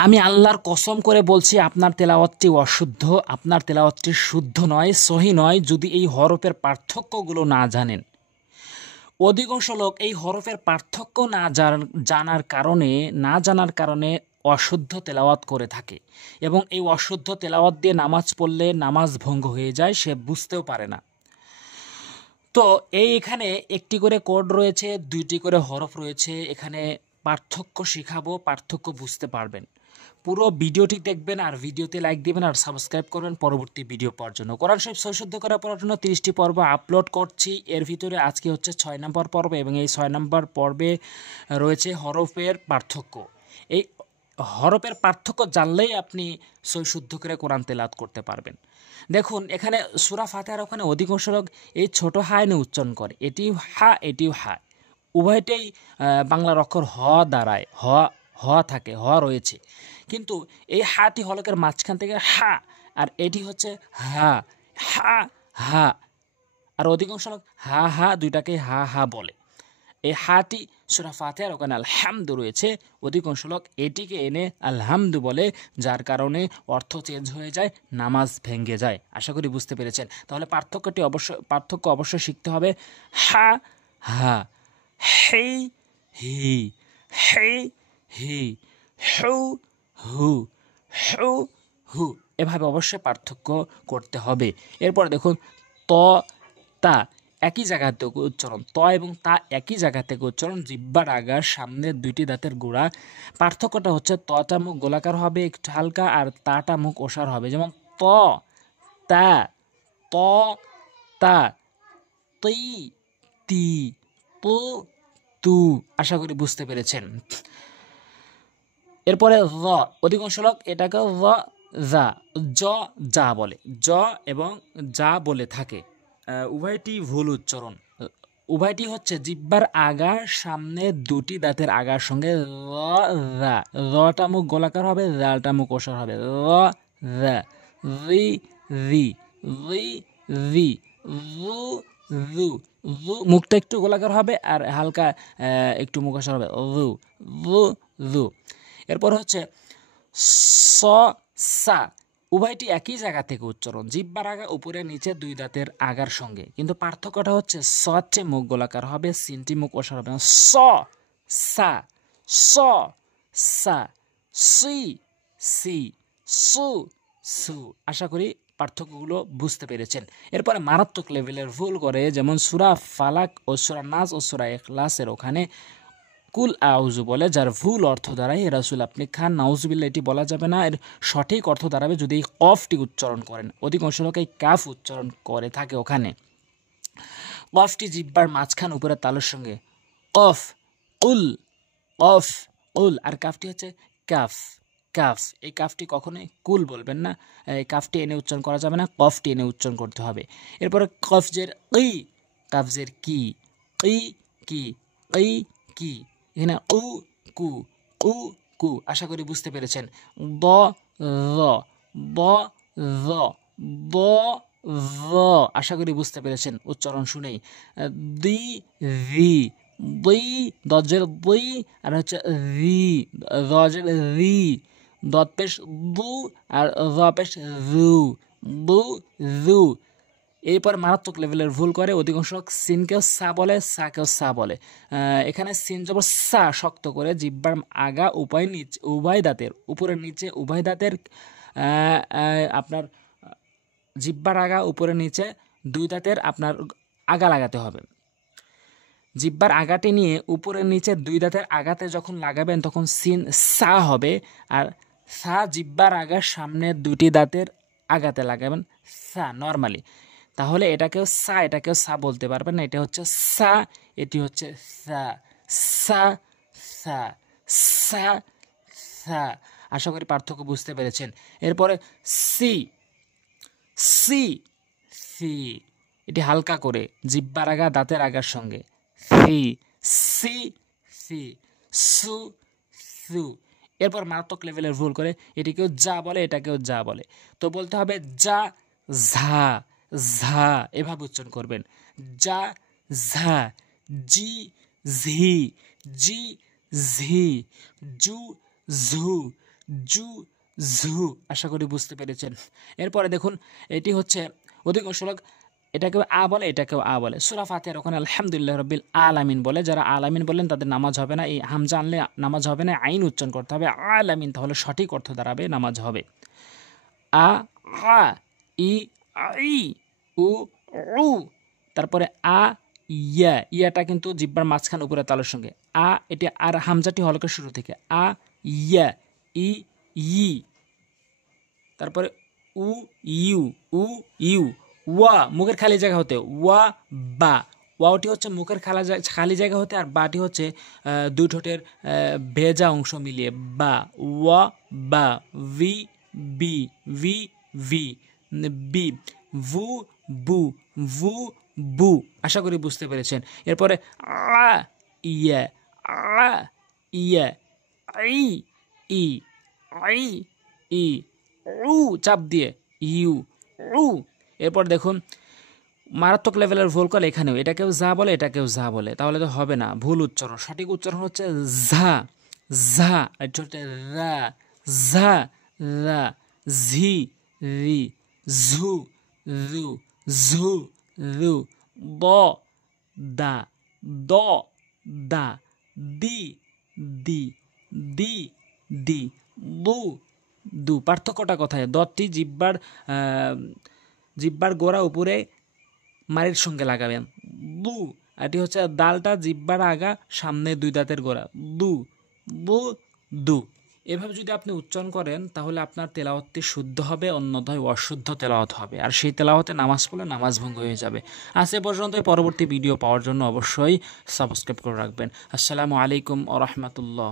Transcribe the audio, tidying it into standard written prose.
আমি আল্লাহর কসম করে বলছি আপনার তেলাওয়াতটি অশুদ্ধ, আপনার তেলাওয়াতটি শুদ্ধ নয়, সহি নয় যদি এই হরফের পার্থক্যগুলো না জানেন। অধিকাংশ লোক এই হরফের পার্থক্য না জানার কারণে অশুদ্ধ তেলাওয়াত করে থাকে এবং এই অশুদ্ধ তেলাওয়াত দিয়ে নামাজ পড়লে নামাজ ভঙ্গ হয়ে যায়, সে বুঝতেও পারে না। তো এখানে একটি করে কোড রয়েছে, দুইটি করে হরফ রয়েছে, এখানে পার্থক্য শিখাবো, পার্থক্য বুঝতে পারবেন। পুরো ভিডিওটি দেখবেন আর ভিডিওতে লাইক দিবেন আর সাবস্ক্রাইব করবেন পরবর্তী ভিডিও পাওয়ার জন্য। কোরআন শরীফ সহিশুদ্ধ করা পড়ার জন্য 30টি পর্ব আপলোড করছি, এর ভিতরে আজকে হচ্ছে 6 নম্বর পর্ব এবং এই 6 নম্বর পর্বে রয়েছে হরফের পার্থক্য। এই হরফের পার্থক্য জানলেই আপনি সহিশুদ্ধ করে কোরআন তেলাওয়াত করতে পারবেন। দেখুন এখানে সূরা ফাতিহার ওখানে অধিকাংশ লোক এই ছোট হা এনে উচ্চারণ করে, এটিও হা এটিও হা, উভয়টাই বাংলার অক্ষর হ দাঁড়ায়, হ থাকে, হ রয়েছে, কিন্তু এই হাটি হলকের মাঝখান থেকে হা আর এটি হচ্ছে হা, হা হা, আর অধিকাংশ লোক হা হা দুইটাকে হা হা বলে। এই হাটি সূরা ফাতিহার ওখানে আলহামদু রয়েছে, অধিকাংশ লোক এটিকে এনে আলহামদু বলে, যার কারণে অর্থ চেঞ্জ হয়ে যায়, নামাজ ভেঙে যায়। আশা করি বুঝতে পেরেছেন। তাহলে পার্থক্য অবশ্যই শিখতে হবে। হা হা, হে হি, হে হি, হু হু, হু হু, এভাবে অবশ্যই পার্থক্য করতে হবে। এরপর দেখুন ত তা একই জায়গা থেকে উচ্চারণ, ত এবং তা একই জায়গা থেকে উচ্চারণ, জিহ্বার আগার সামনের দুইটি দাঁতের গোড়া। পার্থক্যটা হচ্ছে তটা মুখ গোলাকার হবে একটু হালকা আর তাটা মুখ ওসার হবে। যেমন ত তা, ত তা, তি তি, তু তু। আশা করি বুঝতে পেরেছেন। এরপরে জ, অধিকাংশ লোক এটাকে জ যা, জ যা বলে, জ এবং যা বলে থাকে, উভয়টি ভুল উচ্চারণ। উভয়টি হচ্ছে জিহ্বার আগার সামনে দুটি দাঁতের আগার সঙ্গে রা, রটা মুখ গোলাকার হবে, রাটা মুখ ওসার হবে, রা, রি রি, রি রি, রু রু, রু মুখটা একটু গোলাকার হবে আর হালকা একটু মুখ ওসার হবে, রু রু রু। এরপর হচ্ছে স সা, উভয়টি একই জায়গা থেকে উচ্চারণ, জিহ্বার আগা উপরে নিচে দুই দাঁতের আগার সঙ্গে, কিন্তু পার্থক্যটা হচ্ছে সটি মুখ গোলাকার হবে, সিনটি মুখ ওসার হবে। স সা, স সা, সি সি, সু সু। আশা করি পার্থক্যগুলো বুঝতে পেরেছেন। এরপরে মারাত্মক লেভেলের ভুল করে, যেমন সূরা ফালাক ও সূরা নাস ও সূরা ইখলাসের ওখানে কুল আউযু বলে, যার ভুল অর্থ দাঁড়ায় হে রাসূল আপনি খান নাউজুবিল্লাহ, এটি বলা যাবে না। এর সঠিক অর্থ দাঁড়াবে যদি এই কফটি উচ্চারণ করেন। অধিকাংশ লোক এই কাফ উচ্চারণ করে থাকে ওখানে। কফটি জিহ্বার মাঝখান উপরে তালুর সঙ্গে, কফ উল, কফ উল, আর কাফটি হচ্ছে কাফ কাফ। এই কাফটি কখনোই কুল বলবেন না, এই কাফটি এনে উচ্চারণ করা যাবে না, কফটি এনে উচ্চারণ করতে হবে। এরপরে কফজের ই, কাফজের কি, ই কি, ই কি, এখানে উ কু, উ কু। আশা করি বুঝতে পেরেছেন। ব র, ব র, ব র। আশা করি বুঝতে পেরেছেন উচ্চারণ শুনেই। দি রি, দুই দজের দুই আর হচ্ছে রি, দজের রি, দত পেশ দু আর র পেশ রু, দু রু। এরপর মারাত্মক লেভেলের ভুল করে, অধিকাংশ সিনকেও সা বলে, সাকেও সা বলে। এখানে সিন জবর সা শক্ত করে জিহ্বার আগা উভয় দাঁতের উপরে নিচে উভয় দাঁতের আপনার জিহ্বার আগা উপরে নিচে দুই দাঁতের আপনার আগা লাগাতে হবে। জিহ্বার আগাটি নিয়ে উপরে নিচে দুই দাঁতের আগাতে যখন লাগাবেন তখন সিন সা হবে, আর সা জিহ্বার আগার সামনে দুটি দাঁতের আগাতে লাগাবেন সা নর্মালি। তাহলে এটাকেও সা বলতে পারবেন না, এটা হচ্ছে সা, এটি হচ্ছে সা, সা সা, সা সা। আশা করি পার্থক্য বুঝতে পেরেছেন। এরপরে সি, সি সি, এটি হালকা করে জিহ্বার আগা দাঁতের আগার সঙ্গে, সি সি সি, সু সু। এরপর মারাত্মক লেভেলের ভুল করে, এটিকেও যা বলে, এটাকেও যা বলে। তো বলতে হবে যা ঝা, ঝা, এভাবে উচ্চারণ করবেন, যা ঝা, জি ঝি, জি ঝি, জু ঝু, জু, ঝু। আশা করি বুঝতে পেরেছেন। এরপরে দেখুন, এটি হচ্ছে অধিকাংশ লোক এটাকেও আ বলে, এটাকেও আ বলে। সূরা ফাতিহার ওখানে আলহামদুলিল্লাহ রাব্বিল আলামিন বলে, যারা আলামিন বলেন তাদের নামাজ হবে না, এই হামজা আনলে নামাজ হবে না, আইন উচ্চারণ করতে হবে আলামিন, তাহলে সঠিক অর্থ দাঁড়াবে নামাজ হবে। আ, আ, ই, আই, উ, উ। তারপরে আ, ইয়া, ইয়াটা কিন্তু জিহ্বার মাঝখান উপরে তালুর সঙ্গে। আ, এটি আর হামজাটি হলকের শুরু থেকে। আ, ইয়া, ই, ই। তারপরে উ, ইউ, উ, ইউ। ওয়া মুখের খালি জায়গা হতে, ওয়া, বা। ওয়াওটি হচ্ছে মুখের খালি জায়গা হতে, আর বাটি হচ্ছে দুই ঠোঁটের ভেজা অংশ মিলিয়ে, বা। ওয়া, বা। ভি, বি, ভি, ভি, বি। ভু, বু, ভু, বু। আশা করি বুঝতে পেরেছেন। এরপরে আ, ইয়া, আ, ইয়া, আই, ই, আই, ই, উ, চাপ দিয়ে, ইউ, উ। এরপর দেখুন, মারাত্মক লেভেলের ভুল করলে এখানেও এটাকেও যা বলে, এটাকেও যা বলে, তাহলে তো হবে না, ভুল উচ্চারণ। সঠিক উচ্চারণ হচ্ছে ঝা, ঝা। এটা হচ্ছে রা, ঝা, রা। ঝি, রি, ঝু, রু, ঝু, রু। দ, দা, দ, দা। দি, দি, দি, দি। দু, দু। পার্থক্যটা কোথায়? দটি জিহ্বার গোড়া উপরে মাড়ির সঙ্গে লাগাবেন, দু। এটি হচ্ছে দালটা জিহ্বার আগা, সামনে দুই দাঁতের গোড়া, দু, দু, দু। এভাবে যদি আপনি উচ্চারণ করেন তাহলে আপনার তেলাওয়াতটি শুদ্ধ হবে, অন্যথায় অশুদ্ধ তেলাওয়াত হবে, আর সেই তেলাওয়াতে নামাজ পড়লে নামাজ ভঙ্গ হয়ে যাবে। আজ এ পর্যন্ত। পরবর্তী ভিডিও পাওয়ার জন্য অবশ্যই সাবস্ক্রাইব করে রাখবেন। আসসালামু আলাইকুম ওয়া রাহমাতুল্লাহ।